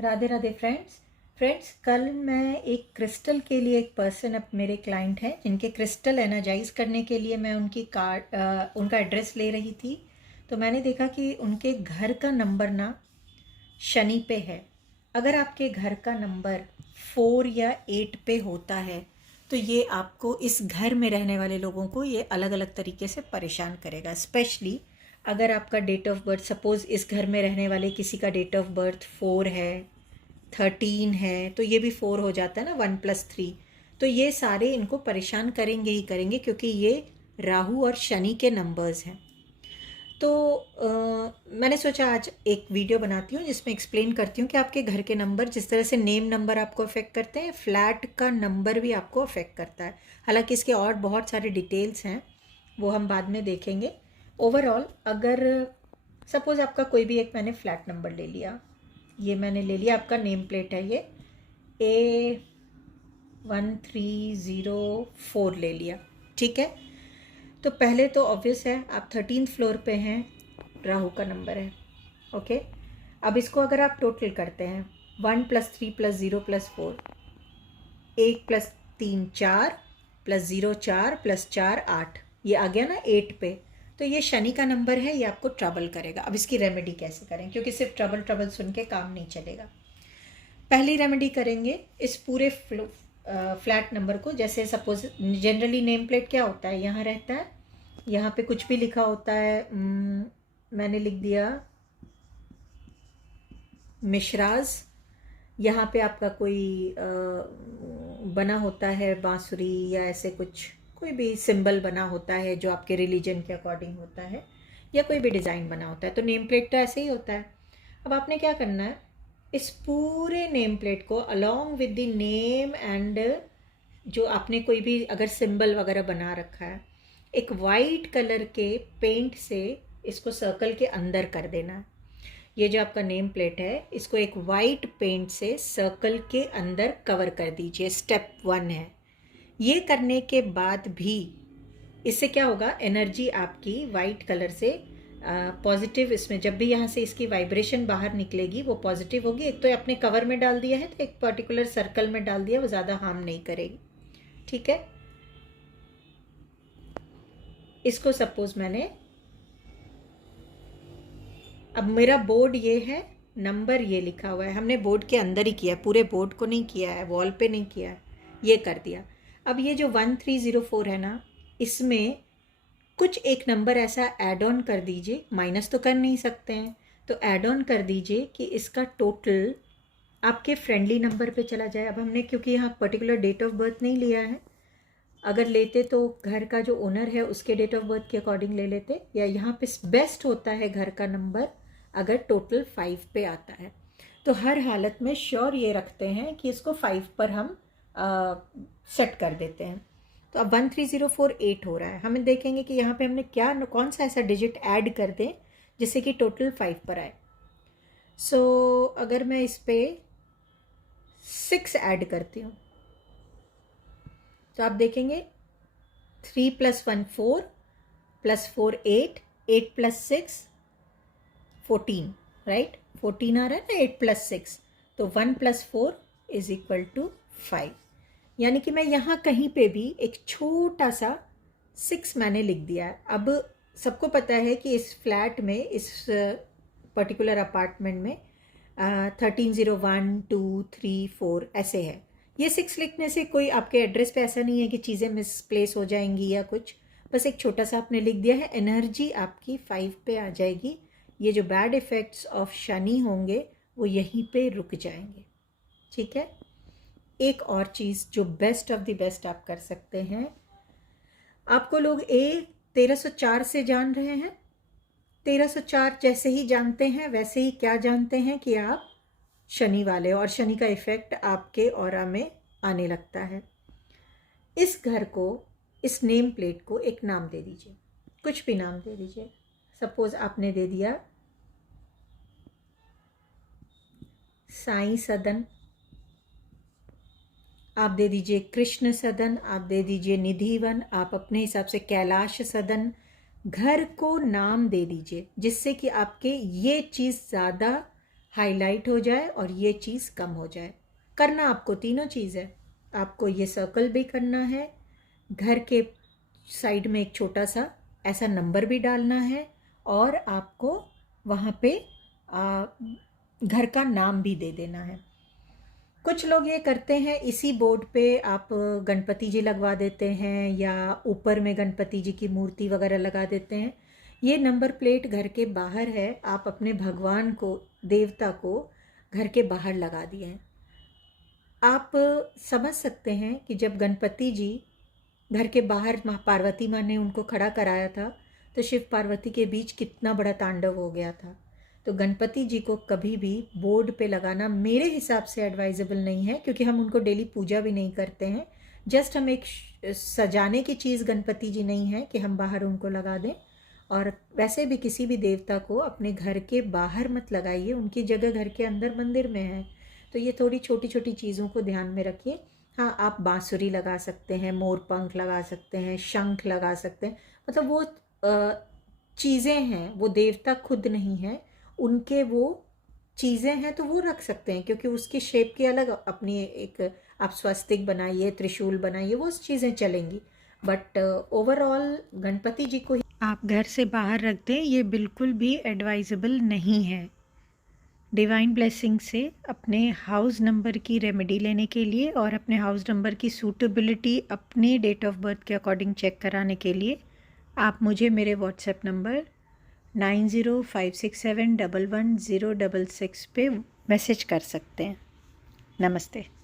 Radhe Radhe friends कल मैं एक क्रिस्टल के लिए एक पर्सन अब मेरे क्लाइंट हैं जिनके क्रिस्टल एनर्जाइज करने के लिए मैं उनका एड्रेस ले रही थी। तो मैंने देखा कि उनके घर का नंबर ना शनि पे है। अगर आपके घर का नंबर 4 या 8 पे होता है तो ये आपको इस घर में रहने वाले लोगों को ये अलग अलग तरीके से परेशान करेगा। स्पेशली अगर आपका डेट ऑफ बर्थ, सपोज़ इस घर में रहने वाले किसी का डेट ऑफ बर्थ 4 है, 13 है, तो ये भी 4 हो जाता है ना, 1+3। तो ये सारे इनको परेशान करेंगे ही करेंगे क्योंकि ये राहु और शनि के नंबर्स हैं। तो मैंने सोचा आज एक वीडियो बनाती हूँ जिसमें एक्सप्लेन करती हूँ कि आपके घर के नंबर, जिस तरह से नेम नंबर आपको अफेक्ट करते हैं, फ्लैट का नंबर भी आपको अफेक्ट करता है। हालांकि इसके और बहुत सारे डिटेल्स हैं, वो हम बाद में देखेंगे। ओवरऑल अगर सपोज़ आपका कोई भी एक, मैंने फ्लैट नंबर ले लिया, ये मैंने ले लिया, आपका नेम प्लेट है ये A1304 ले लिया, ठीक है। तो पहले तो ऑब्वियस है आप 13th फ्लोर पे हैं, राहु का नंबर है, ओके। अब इसको अगर आप टोटल करते हैं 1 + 3 + 0 + 4, 1 + 3 4 + 0 4 + 4 8, ये आ गया ना 8 पे। तो ये शनि का नंबर है, ये आपको ट्रबल करेगा। अब इसकी रेमेडी कैसे करें, क्योंकि सिर्फ ट्रबल ट्रबल सुन के काम नहीं चलेगा। पहली रेमेडी करेंगे इस पूरे फ्लैट नंबर को, जैसे सपोज जनरली नेम प्लेट क्या होता है, यहाँ रहता है, यहाँ पे कुछ भी लिखा होता है, मैंने लिख दिया मिश्राज। यहाँ पे आपका कोई बना होता है बांसुरी या ऐसे कुछ, कोई भी सिंबल बना होता है जो आपके रिलीजन के अकॉर्डिंग होता है, या कोई भी डिज़ाइन बना होता है। तो नेम प्लेट तो ऐसे ही होता है। अब आपने क्या करना है, इस पूरे नेम प्लेट को along with the name and जो आपने कोई भी अगर सिंबल वगैरह बना रखा है, एक वाइट कलर के पेंट से इसको सर्कल के अंदर कर देना है। ये जो आपका नेम प्लेट है, इसको एक वाइट पेंट से सर्कल के अंदर कवर कर दीजिए। स्टेप 1 है। ये करने के बाद भी इससे क्या होगा, एनर्जी आपकी वाइट कलर से पॉजिटिव, इसमें जब भी यहाँ से इसकी वाइब्रेशन बाहर निकलेगी वो पॉजिटिव होगी। एक तो आपने कवर में डाल दिया है, तो एक पर्टिकुलर सर्कल में डाल दिया, वो ज़्यादा हार्म नहीं करेगी, ठीक है। इसको सपोज मैंने, अब मेरा बोर्ड ये है, नंबर ये लिखा हुआ है, हमने बोर्ड के अंदर ही किया है, पूरे बोर्ड को नहीं किया है, वॉल पे नहीं किया है, ये कर दिया। अब ये जो 1304 है ना, इसमें कुछ एक नंबर ऐसा ऐड ऑन कर दीजिए, माइनस तो कर नहीं सकते हैं, तो ऐड ऑन कर दीजिए कि इसका टोटल आपके फ्रेंडली नंबर पे चला जाए। अब हमने क्योंकि यहाँ पर्टिकुलर डेट ऑफ बर्थ नहीं लिया है, अगर लेते तो घर का जो ओनर है उसके डेट ऑफ बर्थ के अकॉर्डिंग ले लेते, या यहाँ पे बेस्ट होता है घर का नंबर अगर टोटल 5 पे आता है। तो हर हालत में श्योर ये रखते हैं कि इसको 5 पर हम सेट कर देते हैं। तो अब 13048 हो रहा है, हमें देखेंगे कि यहाँ पे हमने क्या, कौन सा ऐसा डिजिट ऐड कर दें जिससे कि टोटल 5 पर आए। सो अगर मैं इस पे 6 ऐड करती हूँ तो आप देखेंगे 3 + 1 4 + 4 8, 8 + 6 14, राइट। 14 आ रहा है ना, 8 + 6, तो 1 + 4 = 5। यानी कि मैं यहाँ कहीं पे भी एक छोटा सा 6 मैंने लिख दिया है। अब सबको पता है कि इस फ्लैट में, इस पर्टिकुलर अपार्टमेंट में 1301 2 3 4 ऐसे है। ये 6 लिखने से कोई आपके एड्रेस पे ऐसा नहीं है कि चीज़ें मिसप्लेस हो जाएंगी या कुछ, बस एक छोटा सा आपने लिख दिया है, एनर्जी आपकी 5 पे आ जाएगी। ये जो बैड इफ़ेक्ट्स ऑफ शनि होंगे वो यहीं पे रुक जाएंगे, ठीक है। एक और चीज़ जो बेस्ट ऑफ द बेस्ट आप कर सकते हैं, आपको लोग 1304 से जान रहे हैं, 1304 जैसे ही जानते हैं वैसे ही क्या जानते हैं कि आप शनि वाले, और शनि का इफ़ेक्ट आपके ऑरा में आने लगता है। इस घर को, इस नेम प्लेट को एक नाम दे दीजिए, कुछ भी नाम दे दीजिए। सपोज आपने दे दिया साईं सदन, आप दे दीजिए कृष्ण सदन, आप दे दीजिए निधिवन, आप अपने हिसाब से कैलाश सदन। घर को नाम दे दीजिए जिससे कि आपके ये चीज़ ज़्यादा हाईलाइट हो जाए और ये चीज़ कम हो जाए। करना आपको तीनों चीज़ है। आपको ये सर्कल भी करना है, घर के साइड में एक छोटा सा ऐसा नंबर भी डालना है, और आपको वहाँ पे घर का नाम भी दे देना है। कुछ लोग ये करते हैं, इसी बोर्ड पे आप गणपति जी लगवा देते हैं या ऊपर में गणपति जी की मूर्ति वगैरह लगा देते हैं। ये नंबर प्लेट घर के बाहर है, आप अपने भगवान को, देवता को घर के बाहर लगा दिए हैं। आप समझ सकते हैं कि जब गणपति जी घर के बाहर पार्वती माँ ने उनको खड़ा कराया था तो शिव पार्वती के बीच कितना बड़ा तांडव हो गया था। तो गणपति जी को कभी भी बोर्ड पे लगाना मेरे हिसाब से एडवाइजेबल नहीं है, क्योंकि हम उनको डेली पूजा भी नहीं करते हैं। जस्ट हम एक सजाने की चीज़ गणपति जी नहीं है कि हम बाहर उनको लगा दें। और वैसे भी किसी भी देवता को अपने घर के बाहर मत लगाइए, उनकी जगह घर के अंदर मंदिर में है। तो ये थोड़ी छोटी छोटी चीज़ों को ध्यान में रखिए। हाँ, आप बांसुरी लगा सकते हैं, मोर पंख लगा सकते हैं, शंख लगा सकते हैं, मतलब वो चीज़ें हैं, वो देवता खुद नहीं है, उनके वो चीज़ें हैं तो वो रख सकते हैं, क्योंकि उसकी शेप की अलग अपनी एक, आप स्वस्तिक बनाइए, त्रिशूल बनाइए, वो चीज़ें चलेंगी। बट ओवरऑल गणपति जी को आप घर से बाहर रख दें, ये बिल्कुल भी एडवाइजेबल नहीं है। डिवाइन ब्लेसिंग से अपने हाउस नंबर की रेमेडी लेने के लिए और अपने हाउस नंबर की सूटेबिलिटी अपने डेट ऑफ बर्थ के अकॉर्डिंग चेक कराने के लिए आप मुझे मेरे व्हाट्सएप नंबर 9056711066 पे मैसेज कर सकते हैं। नमस्ते।